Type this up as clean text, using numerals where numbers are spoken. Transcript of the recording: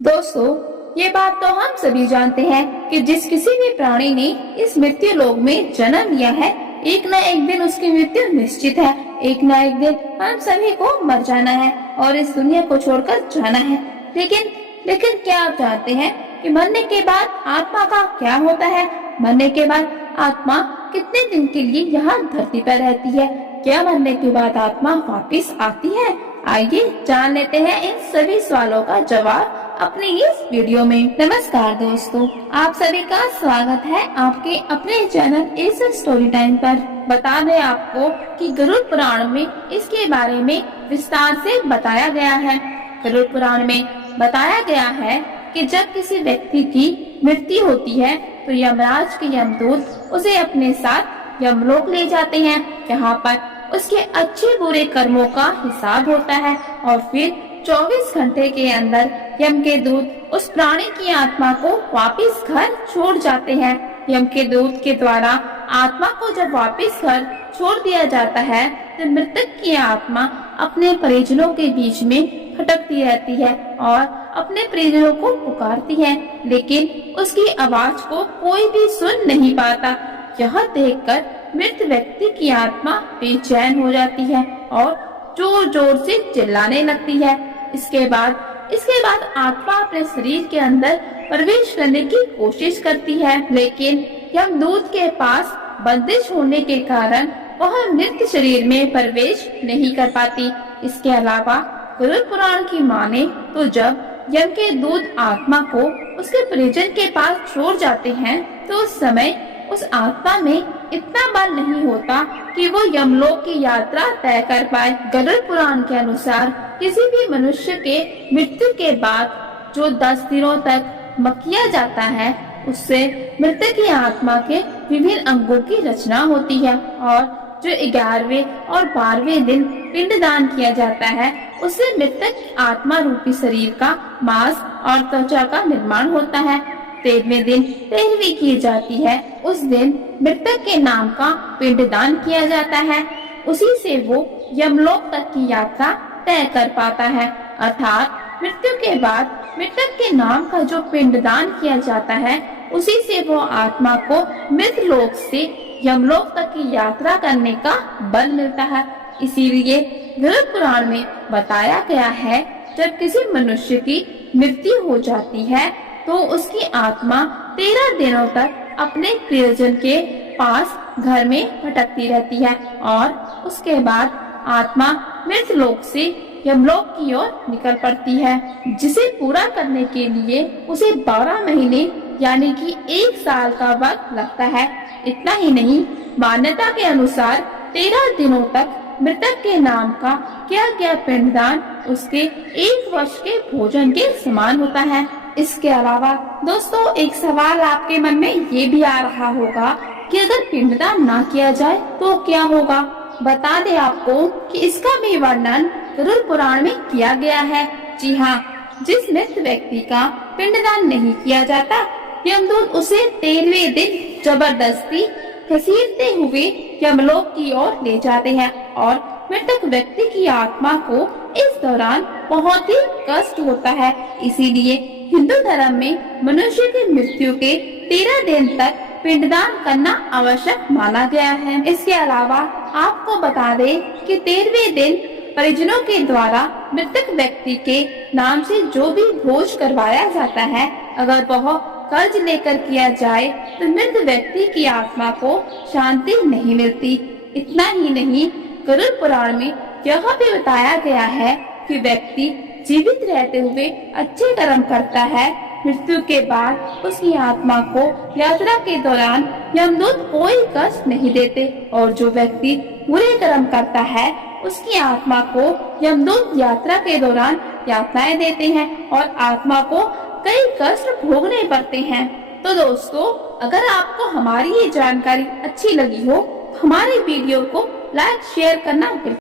दोस्तों, ये बात तो हम सभी जानते हैं कि जिस किसी भी प्राणी ने इस मृत्यु लोक में जन्म लिया है, एक न एक दिन उसकी मृत्यु निश्चित है। एक न एक दिन हम सभी को मर जाना है और इस दुनिया को छोड़कर जाना है। लेकिन क्या आप जानते हैं कि मरने के बाद आत्मा का क्या होता है? मरने के बाद आत्मा कितने दिन के लिए यहाँ धरती पर रहती है? क्या मरने के बाद आत्मा वापिस आती है? आइए जान लेते हैं इन सभी सवालों का जवाब अपने इस वीडियो में। नमस्कार दोस्तों, आप सभी का स्वागत है आपके अपने चैनल इस स्टोरी टाइम पर। बता दें आपको कि गरुड़ पुराण में इसके बारे में विस्तार से बताया गया है। गरुड़ पुराण में बताया गया है कि जब किसी व्यक्ति की मृत्यु होती है तो यमराज के यमदूत उसे अपने साथ यमलोक ले जाते हैं, जहाँ पर उसके अच्छे बुरे कर्मों का हिसाब होता है और फिर 24 घंटे के अंदर यम के दूत उस प्राणी की आत्मा को वापस घर छोड़ जाते हैं। यम के दूत के द्वारा आत्मा को जब वापस घर छोड़ दिया जाता है तो मृतक की आत्मा अपने परिजनों के बीच में भटकती रहती है और अपने परिजनों को पुकारती है, लेकिन उसकी आवाज को कोई भी सुन नहीं पाता। यह देखकर मृत व्यक्ति की आत्मा बेचैन हो जाती है और जोर जोर से चिल्लाने लगती है। इसके बाद आत्मा अपने शरीर के अंदर प्रवेश करने की कोशिश करती है, लेकिन यमदूत के पास बंदिश होने के कारण वह मृत शरीर में प्रवेश नहीं कर पाती। इसके अलावा गरुड़ पुराण की माने तो जब यम के दूत आत्मा को उसके परिजन के पास छोड़ जाते हैं तो उस समय उस आत्मा में इतना बल नहीं होता कि वो यमलोक की यात्रा तय कर पाए। गरुड़ पुराण के अनुसार किसी भी मनुष्य के मृत्यु के बाद जो 10 दिनों तक किया जाता है, उससे मृतक की आत्मा के विभिन्न अंगों की रचना होती है और जो 11वें और 12वें दिन पिंडदान किया जाता है, उससे मृतक आत्मा रूपी शरीर का मांस और त्वचा का निर्माण होता है। 13वें दिन 13वीं की जाती है। उस दिन मृतक के नाम का पिंडदान किया जाता है। उसी से वो यमलोक तक की यात्रा तय कर पाता है। अर्थात मृत्यु के बाद मृतक के नाम का जो पिंडदान किया जाता है, उसी से वो आत्मा को मृत लोक से यमलोक तक की यात्रा करने का बल मिलता है। इसीलिए गरुड़ पुराण में बताया गया है, जब किसी मनुष्य की मृत्यु हो जाती है तो उसकी आत्मा 13 दिनों तक अपने प्रियजन के पास घर में भटकती रहती है और उसके बाद आत्मा मृत लोक से यमलोक की ओर निकल पड़ती है, जिसे पूरा करने के लिए उसे 12 महीने यानी कि 1 साल का वक्त लगता है। इतना ही नहीं, मान्यता के अनुसार 13 दिनों तक मृतक के नाम का किया गया पिंडदान उसके 1 वर्ष के भोजन के समान होता है। इसके अलावा दोस्तों, एक सवाल आपके मन में ये भी आ रहा होगा कि अगर पिंडदान ना किया जाए तो क्या होगा? बता दें आपको कि इसका भी वर्णन गरुड़ पुराण में किया गया है। जी हाँ, जिस मृत व्यक्ति का पिंडदान नहीं किया जाता, यमदूत उसे 13वें दिन जबरदस्ती घसीटते हुए यमलोक की ओर ले जाते हैं और मृतक व्यक्ति की आत्मा को इस दौरान बहुत ही कष्ट होता है। इसीलिए हिंदू धर्म में मनुष्य की मृत्यु के 13 दिन तक पिंडदान करना आवश्यक माना गया है। इसके अलावा आपको बता दें कि 13वें दिन परिजनों के द्वारा मृतक व्यक्ति के नाम से जो भी भोज करवाया जाता है, अगर वह कर्ज लेकर किया जाए तो मृत व्यक्ति की आत्मा को शांति नहीं मिलती। इतना ही नहीं, गरुड़ पुराण में यह भी बताया गया है कि व्यक्ति जीवित रहते हुए अच्छे कर्म करता है, मृत्यु के बाद उसकी आत्मा को यात्रा के दौरान यमदूत कोई कष्ट नहीं देते और जो व्यक्ति बुरे कर्म करता है, उसकी आत्मा को यमदूत यात्रा के दौरान यातनाएं देते हैं और आत्मा को कई कष्ट भोगने पड़ते हैं। तो दोस्तों, अगर आपको हमारी ये जानकारी अच्छी लगी हो, हमारे वीडियो को लाइक शेयर करना